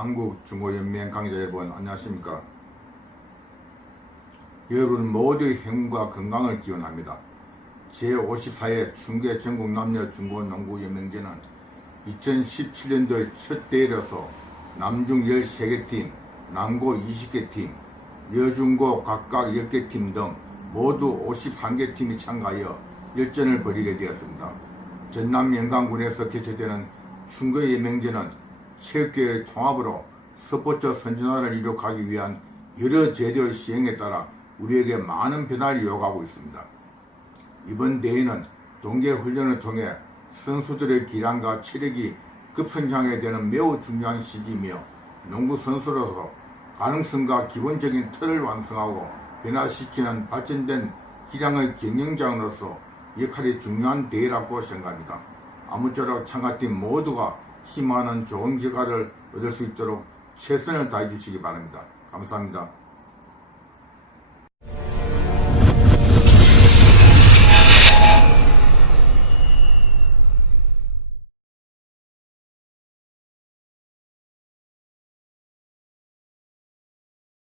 한국중고연맹 강좌 여러분 안녕하십니까 여러분 모두의 행운과 건강을 기원합니다 제54회 중계 전국 남녀 중고농구연맹제는 2017년도에 첫 대회로서 남중 13개 팀, 남고 20개 팀, 여중고 각각 10개 팀 등 모두 51개 팀이 참가하여 열전을 벌이게 되었습니다. 전남 영광군에서 개최되는 충거예명제는 체육계의 통합으로 스포츠 선진화를 이룩하기 위한 여러 제도의 시행에 따라 우리에게 많은 변화를 요구하고 있습니다. 이번 대회는 동계 훈련을 통해 선수들의 기량과 체력이 급성장해야 되는 매우 중요한 시기이며 농구 선수로서 가능성과 기본적인 틀을 완성하고 변화시키는 발전된 기량의 경영장으로서 역할이 중요한 대회라고 생각합니다. 아무쪼록 참가팀 모두가 희망하는 좋은 결과를 얻을 수 있도록 최선을 다해 주시기 바랍니다. 감사합니다.